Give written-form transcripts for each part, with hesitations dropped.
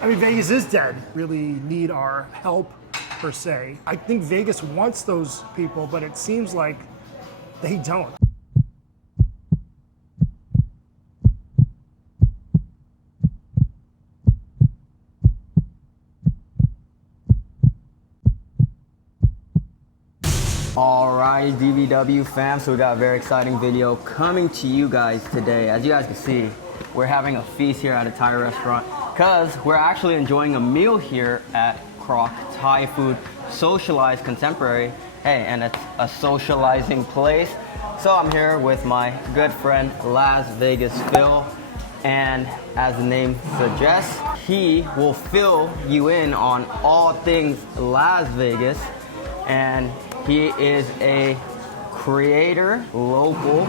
I mean, Vegas is dead. Really need our help, per se. I think Vegas wants those people, but it seems like they don't. Alright, DVW fam, so we got a very exciting video coming to you guys today. As you guys can see, we're having a feast here at a Thai restaurant because we're actually enjoying a meal here at Croc Thai Food, socialized contemporary. Hey, and it's a socializing place. So I'm here with my good friend Las Vegas Phil, and as the name suggests, he will fill you in on all things Las Vegas. And he is a creator, local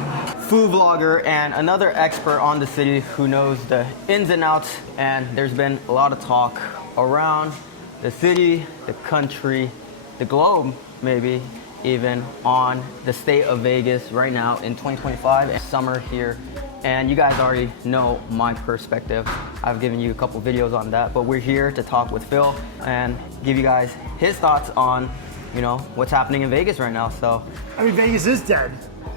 food vlogger, and another expert on the city who knows the ins and outs. And there's been a lot of talk around the city, the country, the globe, maybe even on the state of Vegas right now in 2025 and summer here. And you guys already know my perspective. I've given you a couple videos on that, but we're here to talk with Phil and give you guys his thoughts on, you know, what's happening in Vegas right now. So I mean, Vegas is dead.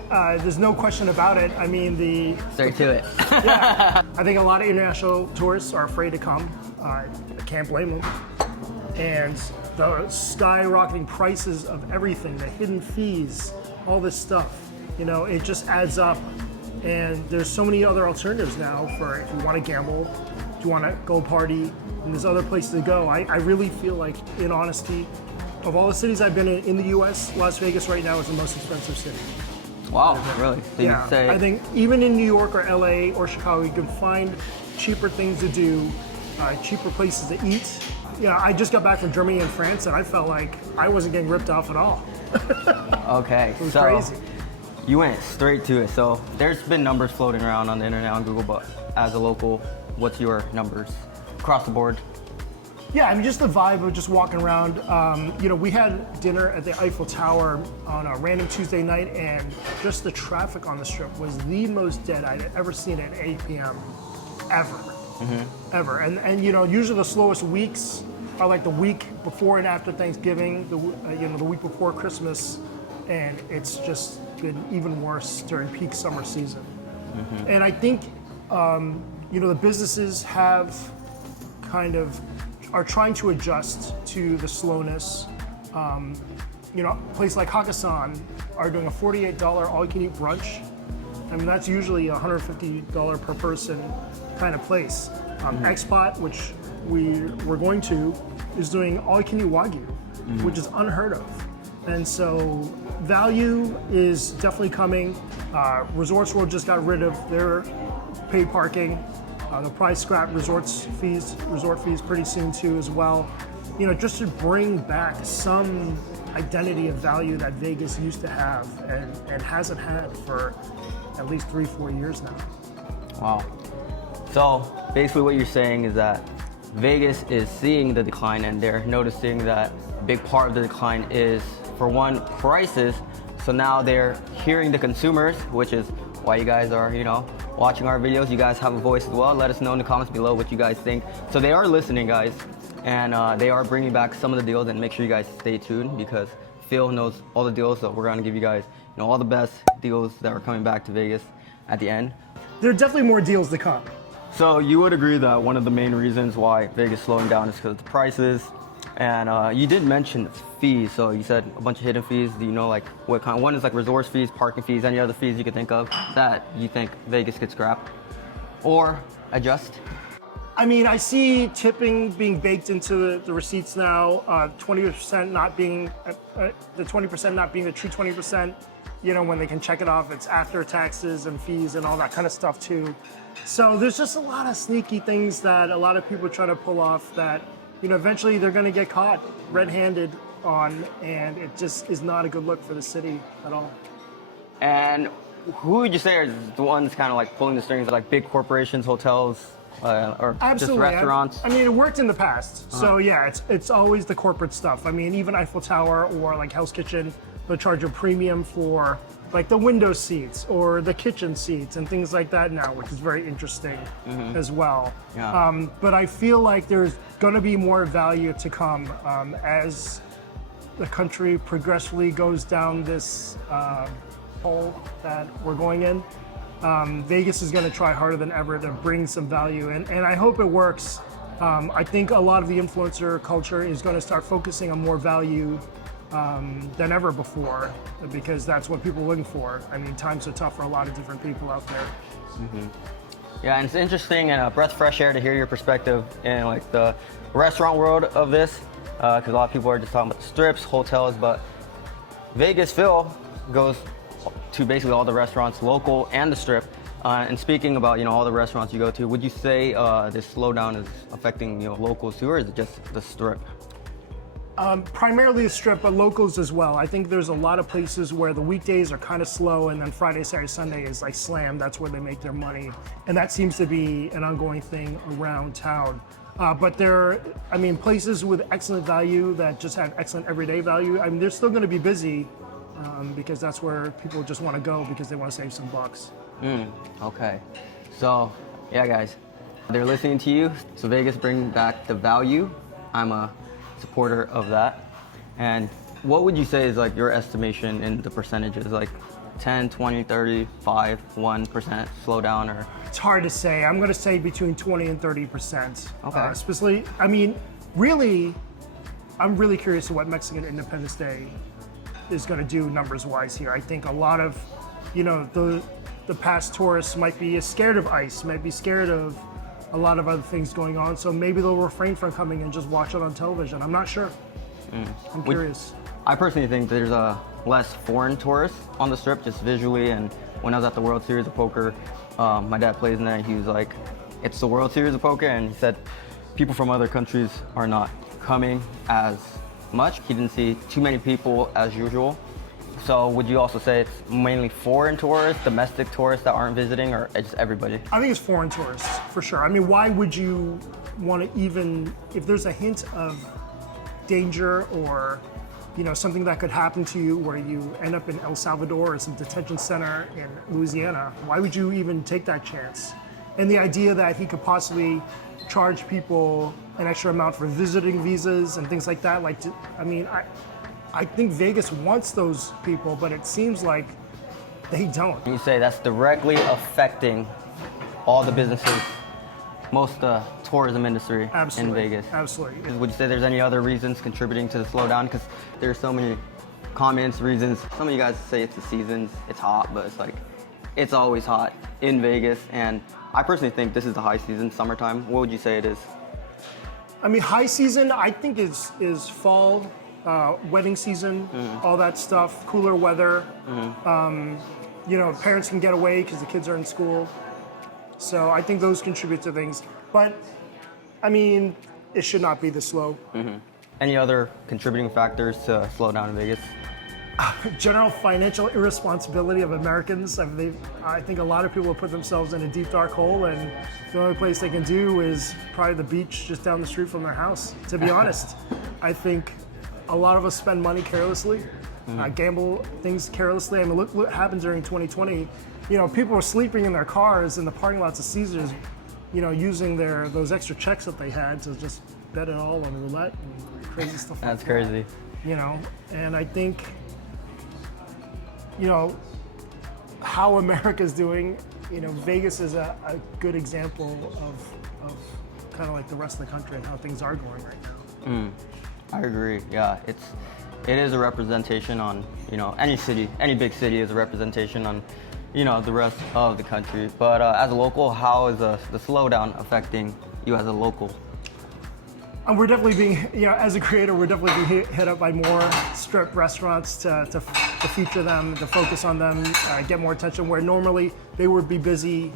There's no question about it. I mean, straight to it. Yeah, I think a lot of international tourists are afraid to come. I can't blame them. And the skyrocketing prices of everything, the hidden fees, all this stuff, you know, it just adds up. And there's so many other alternatives now for if you want to gamble, if you want to go party, and there's other places to go. I really feel like, in honesty, of all the cities I've been in the US, Las Vegas right now is the most expensive city. Wow, really? So Yeah, you'd say, I think even in New York or LA or Chicago, you can find cheaper things to do, cheaper places to eat. Yeah, I just got back from Germany and France, and I felt like I wasn't getting ripped off at all. okay, It was so crazy. you went straight to it. So there's been numbers floating around on the internet, on Google, but as a local, what's your numbers across the board? Yeah, I mean, just the vibe of just walking around. You know, we had dinner at the Eiffel Tower on a random Tuesday night, and just the traffic on the Strip was the most dead I'd ever seen at 8 p.m. ever. Ever. And you know, usually the slowest weeks are like the week before and after Thanksgiving, you know, the week before Christmas, and it's just been even worse during peak summer season. And I think, you know, the businesses have are trying to adjust to the slowness. You know, a place like Hakkasan are doing a $48 all-you-can-eat brunch. I mean, that's usually a $150 per person kind of place. Xpot, which we're going to, is doing all-you-can-eat Wagyu, which is unheard of. And so value is definitely coming. Resorts World just got rid of their paid parking. They'll probably scrap resort fees pretty soon too as well. You know, just to bring back some identity of value that Vegas used to have and hasn't had for at least 3-4 years now. Wow. So basically what you're saying is that Vegas is seeing the decline, and they're noticing that a big part of the decline is, for one, prices. So now they're hearing the consumers, which is why you guys are, you know, watching our videos. You guys have a voice as well. Let us know in the comments below what you guys think. So they are listening, guys, and they are bringing back some of the deals, and make sure you guys stay tuned because Phil knows all the deals. So we're going to give you guys, you know, all the best deals that are coming back to Vegas at the end. There are definitely more deals to come. So you would agree that one of the main reasons why Vegas is slowing down is because of the prices. And you did mention fees, so you said a bunch of hidden fees. Do you know like what kind? One is like resort fees, parking fees, any other fees you could think of that you think Vegas could scrap or adjust? I mean, I see tipping being baked into the receipts now. 20% not being the 20% not being the true 20%. You know, when they can check it off, it's after taxes and fees and all that kind of stuff too. So there's just a lot of sneaky things that a lot of people try to pull off that, you know, eventually they're going to get caught red-handed on, and it just is not a good look for the city at all. And who would you say are the ones kind of like pulling the strings, like big corporations, hotels, or Absolutely. just restaurants? I mean, it worked in the past. So yeah, it's always the corporate stuff. I mean, even Eiffel Tower or like Hell's Kitchen, they'll charge a premium for like the window seats or the kitchen seats and things like that now, which is very interesting as well. Yeah. But I feel like there's going to be more value to come as the country progressively goes down this hole that we're going in. Vegas is going to try harder than ever to bring some value in, and I hope it works. I think a lot of the influencer culture is going to start focusing on more value than ever before, because that's what people are looking for. I mean, times are tough for a lot of different people out there. Yeah, and it's interesting and a breath of fresh air to hear your perspective in like the restaurant world of this, because a lot of people are just talking about the strips, hotels, but Vegas Phil goes to basically all the restaurants, local and the strip. And speaking about all the restaurants you go to, would you say this slowdown is affecting locals too, or is it just the strip? Primarily the strip, but locals as well. I think there's a lot of places where the weekdays are kind of slow, and then Friday, Saturday, Sunday is like slam. That's where they make their money, and that seems to be an ongoing thing around town. But places with excellent value that just have excellent everyday value, I mean, they're still going to be busy because that's where people just want to go because they want to save some bucks. Okay, so yeah, guys, they're listening to you. So Vegas, bring back the value. I'm a supporter of that. And what would you say is like your estimation in the percentages, like 10, 20, 30, 5, 1% slowdown, or? It's hard to say. I'm going to say between 20 and 30%. Okay. Especially, I mean, really, I'm really curious to what Mexican Independence Day is going to do numbers-wise here. I think a lot of, the past tourists might be scared of ICE, might be scared of a lot of other things going on, so maybe they'll refrain from coming and just watch it on television. I'm not sure. I'm curious. I personally think there's less foreign tourists on the strip, just visually. And when I was at the World Series of Poker, my dad plays in there. He was like, "It's the World Series of Poker," and he said people from other countries are not coming as much. He didn't see too many people as usual. So would you also say it's mainly foreign tourists, domestic tourists that aren't visiting, or just everybody? I think it's foreign tourists, for sure. I mean, why would you want to even, if there's a hint of danger or, something that could happen to you where you end up in El Salvador or some detention center in Louisiana, why would you even take that chance? And the idea that he could possibly charge people an extra amount for visiting visas and things like that, I think Vegas wants those people, but it seems like they don't. You say that's directly affecting all the businesses, most tourism industry in Vegas. Absolutely. Would you say there's any other reasons contributing to the slowdown? Because there's so many comments, reasons. Some of you guys say it's the seasons, it's hot, but it's like, it's always hot in Vegas. And I personally think this is the high season, summertime. What would you say it is? I mean, high season, I think is fall, wedding season, all that stuff, cooler weather. Parents can get away because the kids are in school. So I think those contribute to things. But, I mean, it should not be this slow. Any other contributing factors to slow down in Vegas? General financial irresponsibility of Americans. I think a lot of people have put themselves in a deep, dark hole, and the only place they can do is probably the beach just down the street from their house, to be honest. I think a lot of us spend money carelessly, gamble things carelessly. I mean, look what happened during 2020. People were sleeping in their cars in the parking lots of Caesars, using those extra checks that they had to just bet it all on roulette and crazy stuff like that. That's crazy. And I think, how America's doing, Vegas is a good example of kind of like the rest of the country and how things are going right now. I agree. Yeah, it is a representation on any city, any big city is a representation on the rest of the country. But as a local, how is the slowdown affecting you as a local? And we're definitely being, as a creator, we're definitely being hit up by more strip restaurants to feature them, to focus on them, get more attention, where normally they would be busy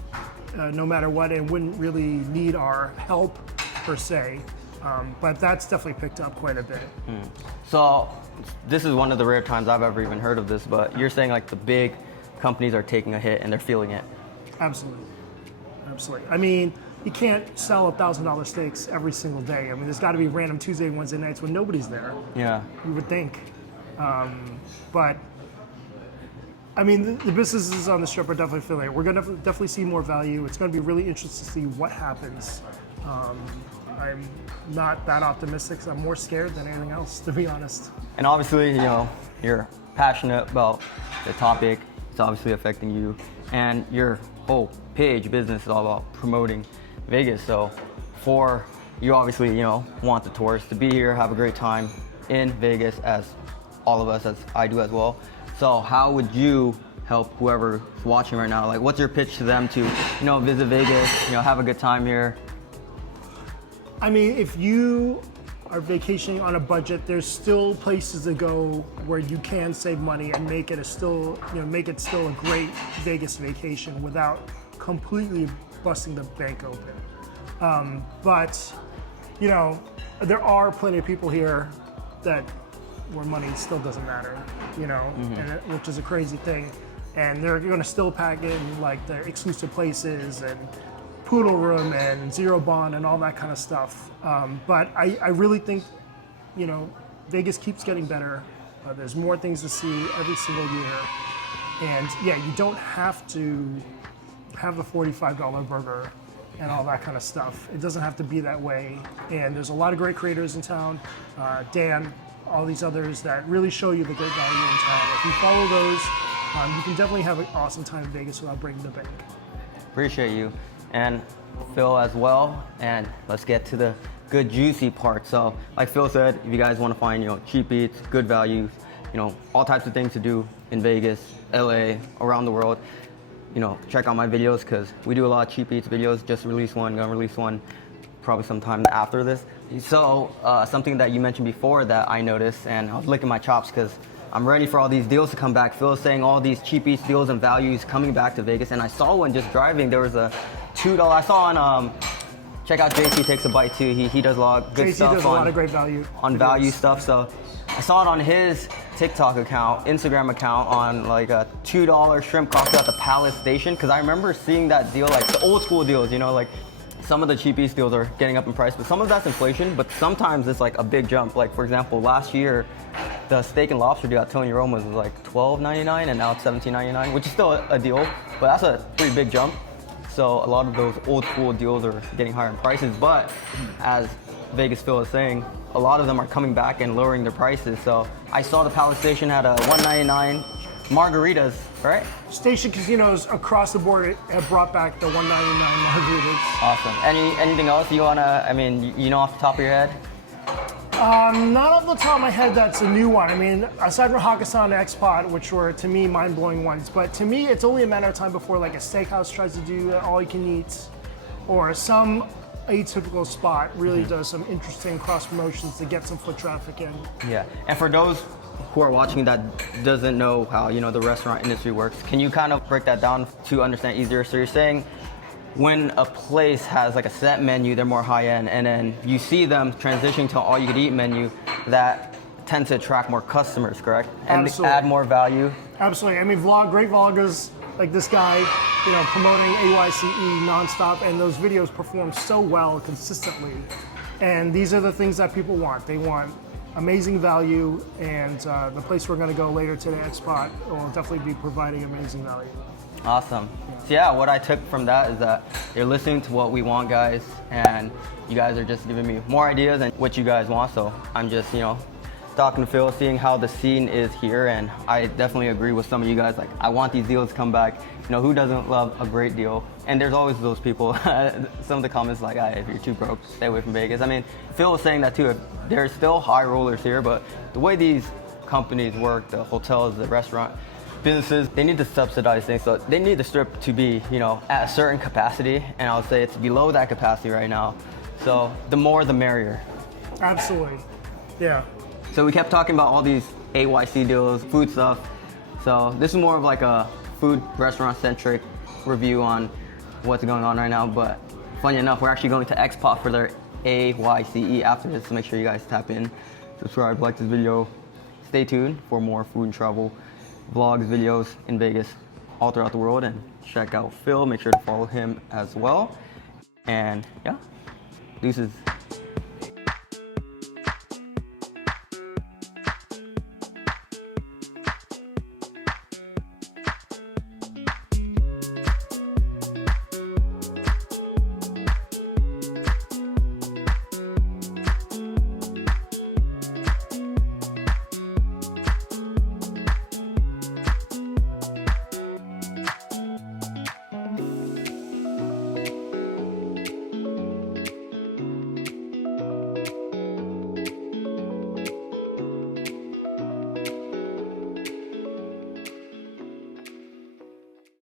no matter what and wouldn't really need our help per se. But that's definitely picked up quite a bit. So this is one of the rare times I've ever even heard of this, but you're saying like the big companies are taking a hit and they're feeling it. Absolutely. I mean, you can't sell $1,000 steaks every single day. I mean, there's got to be random Tuesday and Wednesday nights when nobody's there. Yeah. You would think. But I mean, the businesses on the strip are definitely feeling it. We're going to definitely see more value. It's going to be really interesting to see what happens. I'm not that optimistic. I'm more scared than anything else, to be honest. And obviously, you know, you're passionate about the topic. It's obviously affecting you. And your whole page business is all about promoting Vegas. So for you obviously, you know, want the tourists to be here, have a great time in Vegas, as all of us, as I do as well. So how would you help whoever's watching right now? Like, what's your pitch to them to, you know, visit Vegas, you know, have a good time here? I mean, if you are vacationing on a budget, there's still places to go where you can save money and make it still a great Vegas vacation without completely busting the bank open. But you know, there are plenty of people here where money still doesn't matter, you know, which is a crazy thing. And they're going to still pack in like the exclusive places and Poodle Room and Zero Bond and all that kind of stuff. But I really think, you know, Vegas keeps getting better. There's more things to see every single year. And yeah, you don't have to have the $45 burger and all that kind of stuff. It doesn't have to be that way. And there's a lot of great creators in town. Dan, all these others that really show you the great value in town. If you follow those, you can definitely have an awesome time in Vegas without breaking the bank. Appreciate you. And Phil as well. And let's get to the good juicy part. So like Phil said, if you guys want to find, you know, cheap eats, good values, you know, all types of things to do in Vegas, LA, around the world, you know, check out my videos, because we do a lot of cheap eats videos. Just released one, gonna release one probably sometime after this. So something that you mentioned before that I noticed, and I was licking my chops because I'm ready for all these deals to come back. Phil is saying all these cheap eats deals and values coming back to Vegas, and I saw one just driving. There was a $2. I saw on check out JC Takes a Bite too. He does a lot of good JC stuff does a lot of great value on value stuff. So I saw it on his TikTok account, Instagram account, on like a $2 shrimp cocktail at the Palace Station. Because I remember seeing that deal, like the old school deals, you know, like some of the cheap eats deals are getting up in price, but some of that's inflation, but sometimes it's like a big jump. Like for example, last year, the steak and lobster deal at Tony Roma's was like $12.99 and now it's $17.99, which is still a deal, but that's a pretty big jump. So a lot of those old school deals are getting higher in prices, but as Vegas Phil is saying, a lot of them are coming back and lowering their prices. So I saw the Palace Station had a $1.99 margaritas, right? Station casinos across the board have brought back the $1.99 margaritas. Awesome. Anything else you wanna, I mean, you know off the top of your head? Not off the top of my head, that's a new one. I mean, aside from Hakkasan and X-Pot, which were, to me, mind-blowing ones, but to me, it's only a matter of time before like a steakhouse tries to do all-you-can-eat, or some atypical spot really does some interesting cross-promotions to get some foot traffic in. Yeah, and for those who are watching that doesn't know how, you know, the restaurant industry works, can you kind of break that down to understand easier? So you're saying when a place has like a set menu, they're more high-end, and then you see them transitioning to an all-you-can-eat menu that tends to attract more customers, correct? And Absolutely. add more value? Absolutely. I mean, great vloggers like this guy, you know, promoting AYCE nonstop, and those videos perform so well consistently. And these are the things that people want. They want amazing value, and the place we're going to go later today, X-Pot, will definitely be providing amazing value. Awesome. So yeah, what I took from that is that you're listening to what we want, guys, and you guys are just giving me more ideas and what you guys want. So I'm just, you know, talking to Phil, seeing how the scene is here, and I definitely agree with some of you guys. Like, I want these deals to come back. You know, who doesn't love a great deal? And there's always those people. Some of the comments like, if you're too broke, stay away from Vegas. I mean, Phil was saying that too. There's still high rollers here, but the way these companies work, the hotels, the restaurant businesses, they need to subsidize things. So they need the strip to be, you know, at a certain capacity, and I would say it's below that capacity right now. So the more, the merrier. Absolutely. Yeah. So we kept talking about all these AYC deals, food stuff. So this is more of like a food restaurant centric review on what's going on right now. But funny enough, we're actually going to X-Pot for their AYCE after this. So make sure you guys tap in, subscribe, like this video. Stay tuned for more food and travel vlogs, videos in Vegas, all throughout the world. And check out Phil. Make sure to follow him as well. And yeah, deuces.